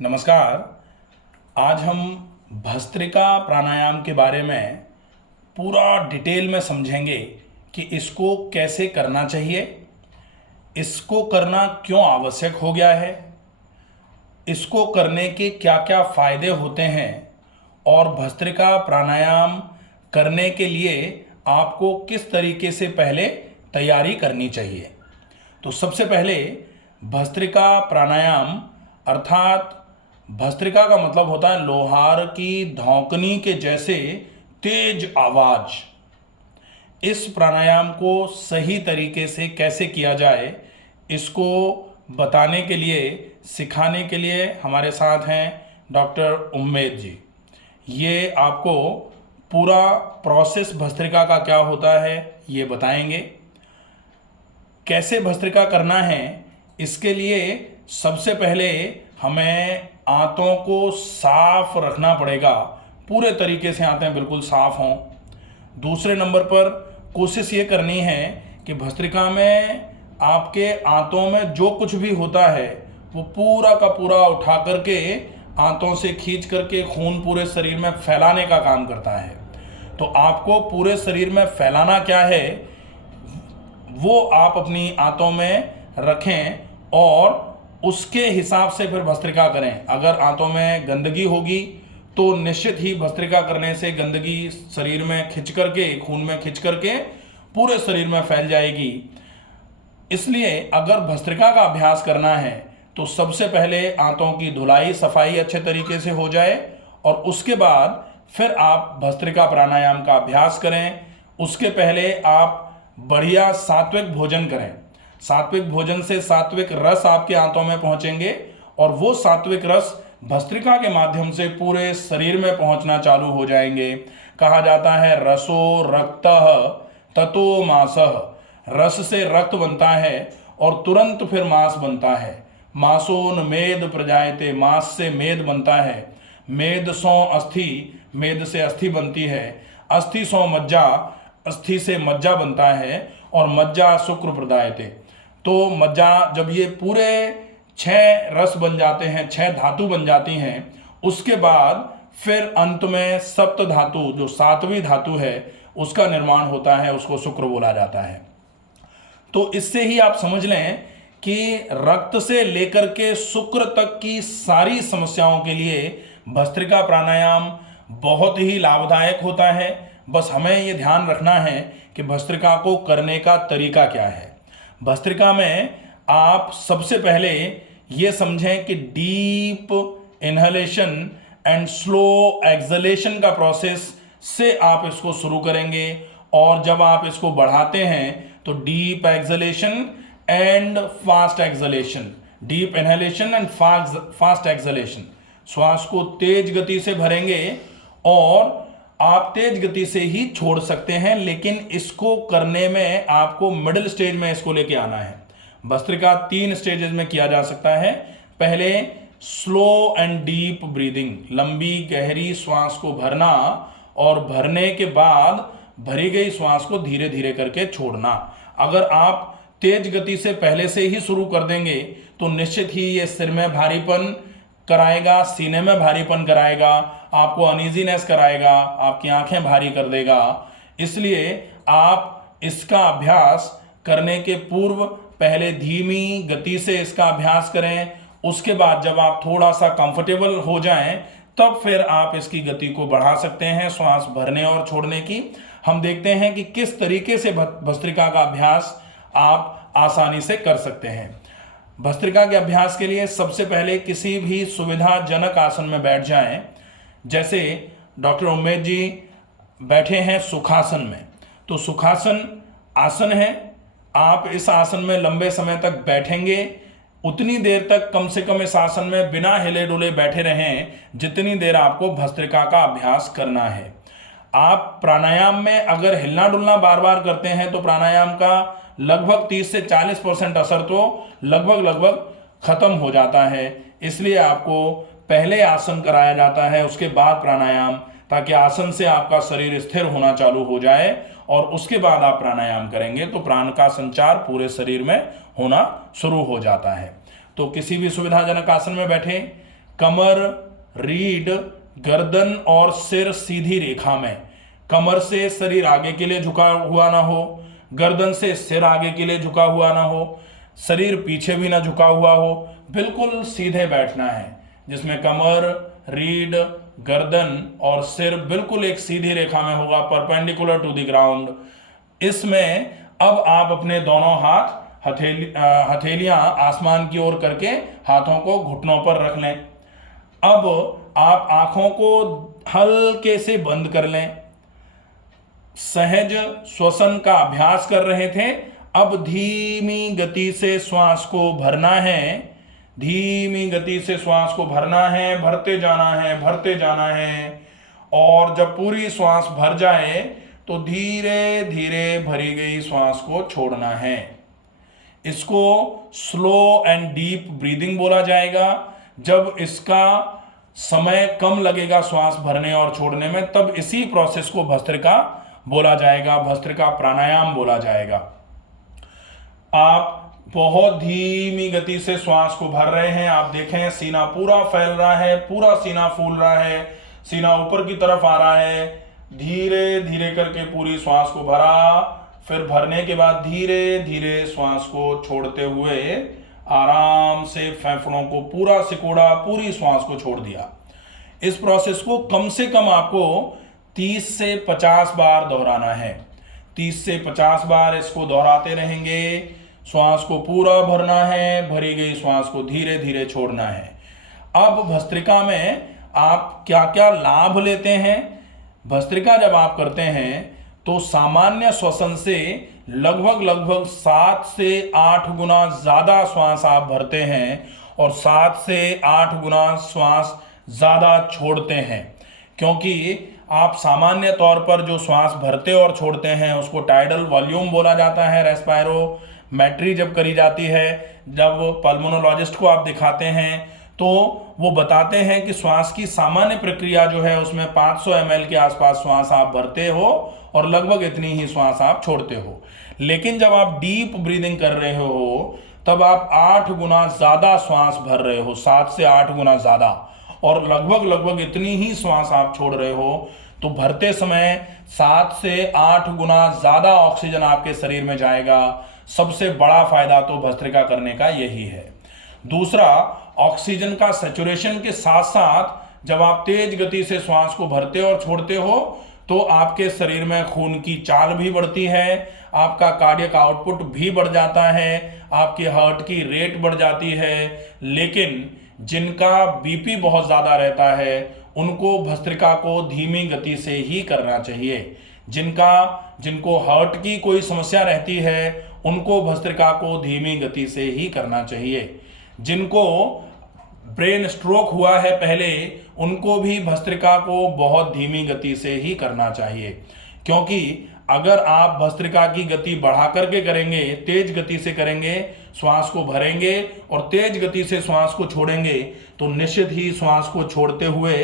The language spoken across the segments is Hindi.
नमस्कार। आज हम भस्त्रिका प्राणायाम के बारे में पूरा डिटेल में समझेंगे कि इसको कैसे करना चाहिए, इसको करना क्यों आवश्यक हो गया है, इसको करने के क्या क्या फायदे होते हैं और भस्त्रिका प्राणायाम करने के लिए आपको किस तरीके से पहले तैयारी करनी चाहिए। तो सबसे पहले भस्त्रिका प्राणायाम अर्थात भस्त्रिका का मतलब होता है लोहार की धौंकनी के जैसे तेज आवाज। इस प्राणायाम को सही तरीके से कैसे किया जाए, इसको बताने के लिए, सिखाने के लिए हमारे साथ हैं डॉक्टर उम्मेद जी। ये आपको पूरा प्रोसेस भस्त्रिका का क्या होता है ये बताएंगे। कैसे भस्त्रिका करना है, इसके लिए सबसे पहले हमें आंतों को साफ रखना पड़ेगा, पूरे तरीके से आंतें बिल्कुल साफ हों। दूसरे नंबर पर कोशिश ये करनी है कि भस्त्रिका में आपके आंतों में जो कुछ भी होता है वो पूरा का पूरा उठा करके आंतों से खींच करके खून पूरे शरीर में फैलाने का काम करता है। तो आपको पूरे शरीर में फैलाना क्या है वो आप अपनी आंतों में रखें और उसके हिसाब से फिर भस्त्रिका करें। अगर आंतों में गंदगी होगी तो निश्चित ही भस्त्रिका करने से गंदगी शरीर में खिंच करके, खून में खिंच करके पूरे शरीर में फैल जाएगी। इसलिए अगर भस्त्रिका का अभ्यास करना है तो सबसे पहले आंतों की धुलाई सफाई अच्छे तरीके से हो जाए और उसके बाद फिर आप भस्त्रिका प्राणायाम का अभ्यास करें। उसके पहले आप बढ़िया सात्विक भोजन करें। सात्विक भोजन से सात्विक रस आपके आंतों में पहुंचेंगे और वो सात्विक रस भस्त्रिका के माध्यम से पूरे शरीर में पहुंचना चालू हो जाएंगे। कहा जाता है रसो रक्तः ततो मांसः। रस से रक्त बनता है और तुरंत फिर मांस बनता है। मांसोन मेद प्रजायते, मांस से मेद बनता है। मेद सो अस्थि, मेद से अस्थि बनती है। अस्थि सो मज्जा, अस्थि से मज्जा बनता है और मज्जा शुक्र प्रदायते। तो मज्जा जब ये पूरे 6 रस बन जाते हैं, 6 धातु बन जाती हैं, उसके बाद फिर अंत में सप्त धातु जो 7वीं धातु है उसका निर्माण होता है, उसको शुक्र बोला जाता है। तो इससे ही आप समझ लें कि रक्त से लेकर के शुक्र तक की सारी समस्याओं के लिए भस्त्रिका प्राणायाम बहुत ही लाभदायक होता है। बस हमें ये ध्यान रखना है कि भस्त्रिका को करने का तरीका क्या है। भस्त्रिका में आप सबसे पहले ये समझें कि deep inhalation and slow acceleration का प्रोसेस से आप इसको शुरू करेंगे और जब आप इसको बढ़ाते हैं तो deep acceleration and fast acceleration, deep inhalation and fast acceleration, श्वास को तेज गति से भरेंगे और आप तेज गति से ही छोड़ सकते हैं, लेकिन इसको करने में आपको मिडिल स्टेज में इसको लेके आना है। भस्त्रिका 3 स्टेजेस में किया जा सकता है। पहले स्लो एंड डीप ब्रीदिंग, लंबी गहरी श्वास को भरना और भरने के बाद भरी गई श्वास को धीरे धीरे करके छोड़ना। अगर आप तेज गति से पहले से ही शुरू कर देंगे तो निश्चित ही ये सिर में भारीपन कराएगा, सीने में भारीपन कराएगा, आपको अनईजीनेस कराएगा, आपकी आंखें भारी कर देगा। इसलिए आप इसका अभ्यास करने के पूर्व पहले धीमी गति से इसका अभ्यास करें। उसके बाद जब आप थोड़ा सा कंफर्टेबल हो जाएं तब फिर आप इसकी गति को बढ़ा सकते हैं, श्वास भरने और छोड़ने की। हम देखते हैं कि किस तरीके से भस्त्रिका का अभ्यास आप आसानी से कर सकते हैं। भस्त्रिका के अभ्यास के लिए सबसे पहले किसी भी सुविधाजनक आसन में बैठ जाएं। जैसे डॉक्टर उम्मेद जी बैठे हैं सुखासन में, तो सुखासन आसन है। आप इस आसन में लंबे समय तक बैठेंगे, उतनी देर तक कम से कम इस आसन में बिना हिले डुले बैठे रहें जितनी देर आपको भस्त्रिका का अभ्यास करना है। आप प्राणायाम में अगर हिलना डुलना बार बार करते हैं तो प्राणायाम का लगभग 30 से 40% असर तो लगभग खत्म हो जाता है। इसलिए आपको पहले आसन कराया जाता है, उसके बाद प्राणायाम, ताकि आसन से आपका शरीर स्थिर होना चालू हो जाए और उसके बाद आप प्राणायाम करेंगे तो प्राण का संचार पूरे शरीर में होना शुरू हो जाता है। तो किसी भी सुविधाजनक आसन में बैठे, कमर, रीढ़, गर्दन और सिर सीधी रेखा में। कमर से शरीर आगे के लिए झुका हुआ ना हो, गर्दन से सिर आगे के लिए झुका हुआ ना हो, शरीर पीछे भी ना झुका हुआ हो, बिल्कुल सीधे बैठना है, जिसमें कमर, रीढ़, गर्दन और सिर बिल्कुल एक सीधी रेखा में होगा, परपेंडिकुलर टू द ग्राउंड। इसमें अब आप अपने दोनों हाथ हथेलियां आसमान की ओर करके हाथों को घुटनों पर रख लें। अब आप आंखों को हल्के से बंद कर लें। सहज श्वसन का अभ्यास कर रहे थे, अब धीमी गति से श्वास को भरना है, धीमी गति से श्वास को भरना है, भरते जाना है, भरते जाना है। और जब पूरी श्वास भर जाए तो धीरे धीरे भरी गई श्वास को छोड़ना है। इसको स्लो एंड डीप ब्रीदिंग बोला जाएगा। जब इसका समय कम लगेगा श्वास भरने और छोड़ने में, तब इसी प्रोसेस को भस्त्रिका बोला जाएगा, भस्त्रिका प्राणायाम बोला जाएगा। आप बहुत धीमी गति से श्वास को भर रहे हैं। आप देखें सीना पूरा फैल रहा है, पूरा सीना फूल रहा है, सीना ऊपर की तरफ आ रहा है। धीरे धीरे करके पूरी श्वास को भरा, फिर भरने के बाद धीरे धीरे श्वास को छोड़ते हुए आराम से फेफड़ों को पूरा सिकोड़ा, पूरी श्वास को छोड़ दिया। इस प्रोसेस को कम से कम आपको 30 से 50 बार दोहराना है। 30 से 50 बार इसको दोहराते रहेंगे। श्वास को पूरा भरना है, भरी गई श्वास को धीरे धीरे छोड़ना है। अब भस्त्रिका में आप क्या क्या लाभ लेते हैं? भस्त्रिका जब आप करते हैं तो सामान्य श्वसन से लगभग 7 से 8 गुना ज़्यादा श्वास आप भरते हैं और 7 से 8 गुना श्वास ज़्यादा छोड़ते हैं, क्योंकि आप सामान्य तौर पर जो श्वास भरते और छोड़ते हैं उसको टाइडल वॉल्यूम बोला जाता है। रेस्पायरोमेट्री जब करी जाती है, जब पल्मोनोलॉजिस्ट को आप दिखाते हैं तो वो बताते हैं कि श्वास की सामान्य प्रक्रिया जो है उसमें 500 ml के आसपास श्वास आप भरते हो और लगभग इतनी ही श्वास आप छोड़ते हो। लेकिन जब आप डीप ब्रीदिंग कर रहे हो तब आप 8 गुना ज़्यादा श्वास भर रहे हो, 7 से 8 गुना ज़्यादा, और लगभग इतनी ही श्वास आप छोड़ रहे हो। तो भरते समय 7 से 8 गुना ज़्यादा ऑक्सीजन आपके शरीर में जाएगा। सबसे बड़ा फायदा तो भस्त्रिका करने का यही है। दूसरा, ऑक्सीजन का सैचुरेशन के साथ साथ जब आप तेज गति से श्वास को भरते और छोड़ते हो तो आपके शरीर में खून की चाल भी बढ़ती है, आपका कार्डियक आउटपुट भी बढ़ जाता है, आपकी हार्ट की रेट बढ़ जाती है। लेकिन जिनका बीपी बहुत ज़्यादा रहता है उनको भस्त्रिका को धीमी गति से ही करना चाहिए। जिनको हार्ट की कोई समस्या रहती है उनको भस्त्रिका को धीमी गति से ही करना चाहिए। जिनको ब्रेन स्ट्रोक हुआ है पहले, उनको भी भस्त्रिका को बहुत धीमी गति से ही करना चाहिए, क्योंकि अगर आप भस्त्रिका की गति बढ़ा करके करेंगे, तेज गति से करेंगे, श्वास को भरेंगे और तेज गति से श्वास को छोड़ेंगे तो निश्चित ही श्वास को छोड़ते हुए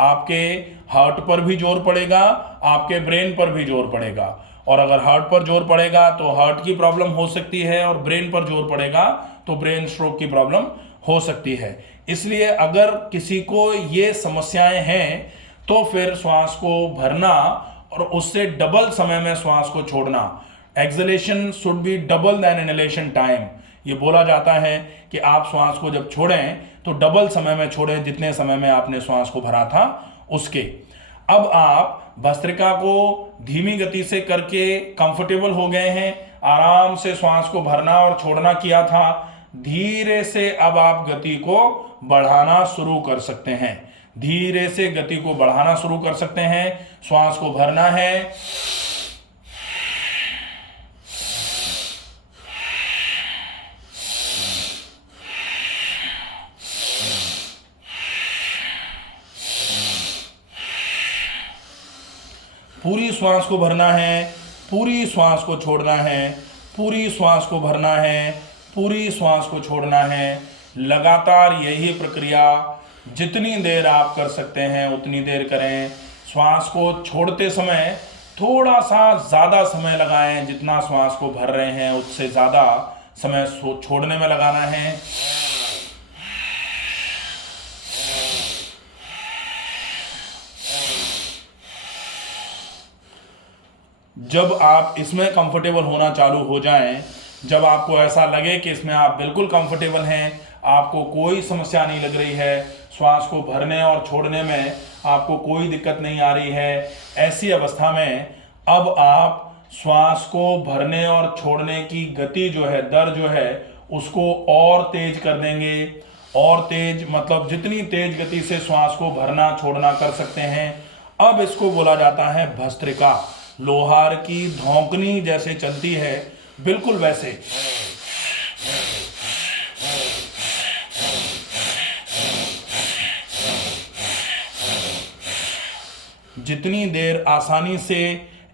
आपके हार्ट पर भी जोर पड़ेगा, आपके ब्रेन पर भी जोर पड़ेगा। और अगर हार्ट पर जोर पड़ेगा तो हार्ट की प्रॉब्लम हो सकती है और ब्रेन पर जोर पड़ेगा तो ब्रेन स्ट्रोक की प्रॉब्लम हो सकती है। इसलिए अगर किसी को ये समस्याएं हैं तो फिर श्वास को भरना और उससे डबल समय में श्वास को छोड़ना, exhalation should be double than inhalation time. ये बोला जाता है कि आप श्वास को जब छोड़ें तो डबल समय में छोड़ें जितने समय में आपने श्वास को भरा था उसके। अब आप भस्त्रिका को धीमी गति से करके कंफर्टेबल हो गए हैं, आराम से श्वास को भरना और छोड़ना किया था। धीरे से अब आप गति को बढ़ाना शुरू कर सकते हैं, धीरे से गति को बढ़ाना शुरू कर सकते हैं। श्वास को भरना है, पूरी श्वास को भरना है, पूरी श्वास को छोड़ना है, पूरी श्वास को भरना है, पूरी श्वास को छोड़ना है। लगातार यही प्रक्रिया जितनी देर आप कर सकते हैं उतनी देर करें। श्वास को छोड़ते समय थोड़ा सा ज़्यादा समय लगाएं, जितना श्वास को भर रहे हैं उससे ज़्यादा समय छोड़ने में लगाना है। जब आप इसमें कंफर्टेबल होना चालू हो जाएं, जब आपको ऐसा लगे कि इसमें आप बिल्कुल कंफर्टेबल हैं, आपको कोई समस्या नहीं लग रही है, श्वास को भरने और छोड़ने में आपको कोई दिक्कत नहीं आ रही है, ऐसी अवस्था में अब आप श्वास को भरने और छोड़ने की गति जो है, दर जो है, उसको और तेज कर देंगे। और तेज मतलब जितनी तेज गति से श्वास को भरना छोड़ना कर सकते हैं। अब इसको बोला जाता है भस्त्रिका। लोहार की धौंकनी जैसे चलती है, बिल्कुल वैसे। जितनी देर आसानी से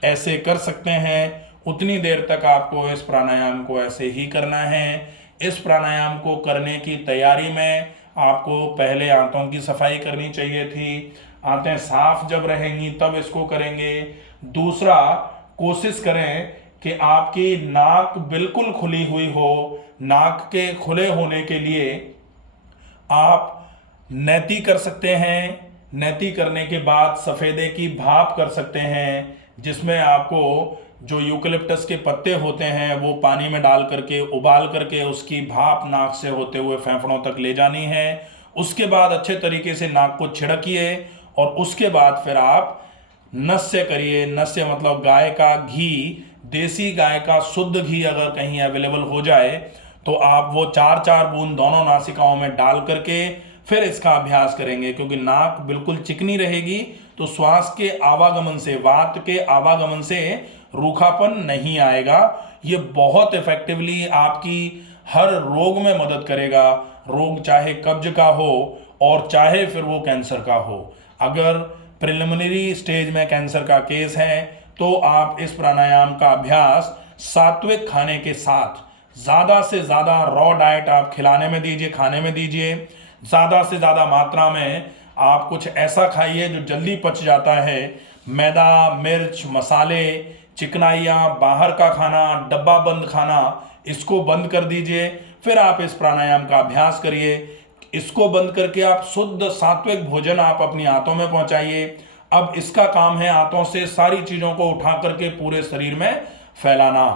ऐसे कर सकते हैं उतनी देर तक आपको इस प्राणायाम को ऐसे ही करना है। इस प्राणायाम को करने की तैयारी में आपको पहले आंतों की सफाई करनी चाहिए थी। आंतें साफ जब रहेंगी तब इसको करेंगे। दूसरा, कोशिश करें कि आपकी नाक बिल्कुल खुली हुई हो। नाक के खुले होने के लिए आप नैति कर सकते हैं। नैति करने के बाद सफ़ेदे की भाप कर सकते हैं, जिसमें आपको जो यूकलिप्टस के पत्ते होते हैं वो पानी में डाल करके उबाल करके उसकी भाप नाक से होते हुए फेफड़ों तक ले जानी है। उसके बाद अच्छे तरीके से नाक को छिड़किए और उसके बाद फिर आप नस्य करिए। नस्य मतलब गाय का घी, देसी गाय का शुद्ध घी अगर कहीं अवेलेबल हो जाए तो आप वो 4-4 बूंद दोनों नासिकाओं में डाल करके फिर इसका अभ्यास करेंगे। क्योंकि नाक बिल्कुल चिकनी रहेगी तो श्वास के आवागमन से, वात के आवागमन से रूखापन नहीं आएगा। ये बहुत इफेक्टिवली आपकी हर रोग में मदद करेगा। रोग चाहे कब्ज का हो और चाहे फिर वो कैंसर का हो। अगर प्रिलिमिनरी स्टेज में कैंसर का केस है तो आप इस प्राणायाम का अभ्यास सात्विक खाने के साथ, ज़्यादा से ज़्यादा रॉ डाइट आप खिलाने में दीजिए, खाने में दीजिए। ज़्यादा से ज़्यादा मात्रा में आप कुछ ऐसा खाइए जो जल्दी पच जाता है। मैदा, मिर्च, मसाले, चिकनाइयाँ, बाहर का खाना, डब्बा बंद खाना, इसको बंद कर दीजिए। फिर आप इस प्राणायाम का अभ्यास करिए। इसको बंद करके आप शुद्ध सात्विक भोजन आप अपनी आंतों में पहुंचाइए। अब इसका काम है आंतों से सारी चीज़ों को उठा करके पूरे शरीर में फैलाना।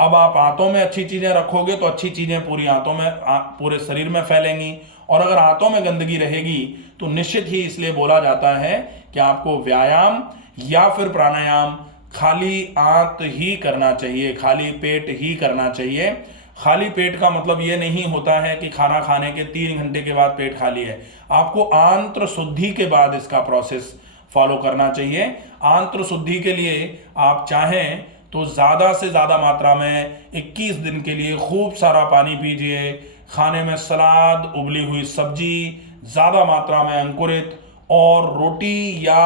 अब आप आंतों में अच्छी चीज़ें रखोगे तो अच्छी चीज़ें पूरी आंतों में, पूरे शरीर में फैलेंगी। और अगर आंतों में गंदगी रहेगी तो निश्चित ही इसलिए बोला जाता है कि आपको व्यायाम या फिर प्राणायाम खाली आंत ही करना चाहिए, खाली पेट ही करना चाहिए। खाली पेट का मतलब ये नहीं होता है कि खाना खाने के 3 घंटे के बाद पेट खाली है। आपको आंत्र शुद्धि के बाद इसका प्रोसेस फॉलो करना चाहिए। आंत्र शुद्धि के लिए आप चाहें तो ज़्यादा से ज़्यादा मात्रा में 21 दिन के लिए खूब सारा पानी पीजिए। खाने में सलाद, उबली हुई सब्जी, ज़्यादा मात्रा में अंकुरित और रोटी, या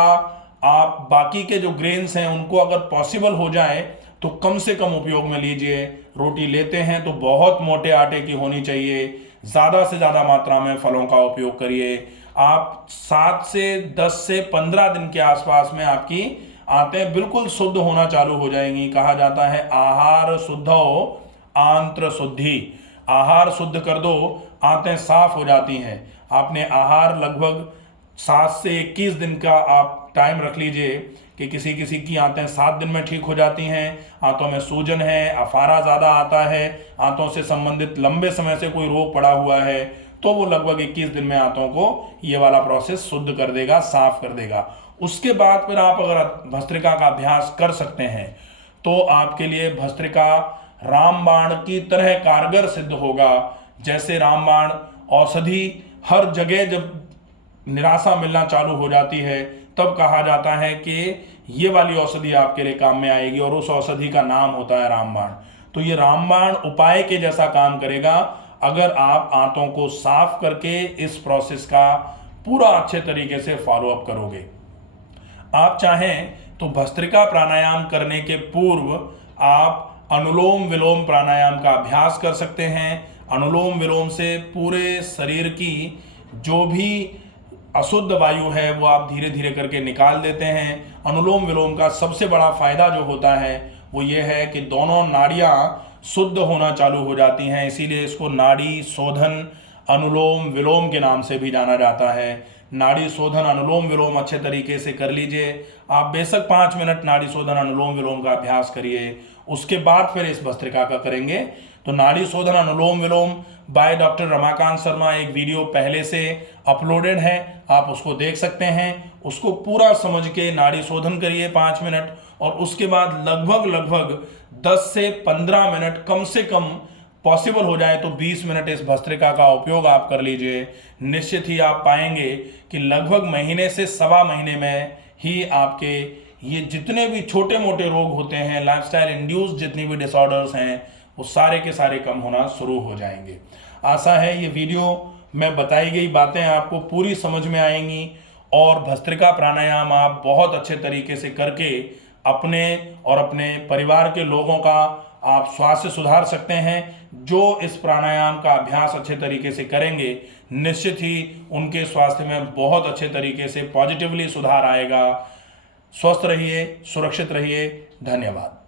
आप बाकी के जो ग्रेन्स हैं उनको अगर पॉसिबल हो जाए तो कम से कम उपयोग में लीजिए। रोटी लेते हैं तो बहुत मोटे आटे की होनी चाहिए। ज़्यादा से ज़्यादा मात्रा में फलों का उपयोग करिए। आप 7 से 10 से 15 दिन के आसपास में आपकी आंतें बिल्कुल शुद्ध होना चालू हो जाएंगी। कहा जाता है आहार शुद्धो आंत्र शुद्धि। आहार शुद्ध कर दो, आंतें साफ हो जाती हैं। आपने आहार लगभग 7 से 21 दिन का आप टाइम रख लीजिए कि किसी किसी की आंतें 7 दिन में ठीक हो जाती हैं। आंतों में सूजन है, अफारा ज़्यादा आता है, आंतों से संबंधित लंबे समय से कोई रोग पड़ा हुआ है, तो वो लगभग 21 दिन में आंतों को ये वाला प्रोसेस शुद्ध कर देगा, साफ कर देगा। उसके बाद फिर आप अगर भस्त्रिका का अभ्यास कर सकते हैं तो आपके लिए भस्त्रिका रामबाण की तरह कारगर सिद्ध होगा। जैसे रामबाण औषधि हर जगह जब निराशा मिलना चालू हो जाती है तब कहा जाता है कि ये वाली औषधि आपके लिए काम में आएगी, और उस औषधि का नाम होता है रामबाण। तो ये रामबाण उपाय के जैसा काम करेगा अगर आप आंतों को साफ करके इस प्रोसेस का पूरा अच्छे तरीके से फॉलो अप करोगे। आप चाहें तो भस्त्रिका प्राणायाम करने के पूर्व आप अनुलोम विलोम प्राणायाम का अभ्यास कर सकते हैं। अनुलोम विलोम से पूरे शरीर की जो भी अशुद्ध वायु है वो आप धीरे धीरे करके निकाल देते हैं। अनुलोम विलोम का सबसे बड़ा फायदा जो होता है वो ये है कि दोनों नाड़ियाँ शुद्ध होना चालू हो जाती हैं। इसीलिए इसको नाड़ी शोधन अनुलोम विलोम के नाम से भी जाना जाता है। नाड़ी शोधन अनुलोम विलोम अच्छे तरीके से कर लीजिए। आप बेशक 5 मिनट नाड़ी शोधन अनुलोम विलोम का अभ्यास करिए, उसके बाद फिर इस भस्त्रिका का करेंगे। तो नाड़ी शोधन अनुलोम विलोम बाय डॉक्टर रमाकांत शर्मा, एक वीडियो पहले से अपलोडेड है, आप उसको देख सकते हैं। उसको पूरा समझ के नाड़ी शोधन करिए 5 मिनट, और उसके बाद लगभग 10 से 15 मिनट, कम से कम पॉसिबल हो जाए तो 20 मिनट इस भस्त्रिका का उपयोग आप कर लीजिए। निश्चित ही आप पाएंगे कि लगभग महीने से सवा महीने में ही आपके ये जितने भी छोटे मोटे रोग होते हैं, लाइफस्टाइल इंड्यूस्ड जितनी भी डिसऑर्डर्स हैं, वो सारे के सारे कम होना शुरू हो जाएंगे। आशा है ये वीडियो में बताई गई बातें आपको पूरी समझ में आएंगी, और भस्त्रिका प्राणायाम आप बहुत अच्छे तरीके से करके अपने और अपने परिवार के लोगों का आप स्वास्थ्य सुधार सकते हैं। जो इस प्राणायाम का अभ्यास अच्छे तरीके से करेंगे, निश्चित ही उनके स्वास्थ्य में बहुत अच्छे तरीके से पॉजिटिवली सुधार आएगा। स्वस्थ रहिए, सुरक्षित रहिए। धन्यवाद।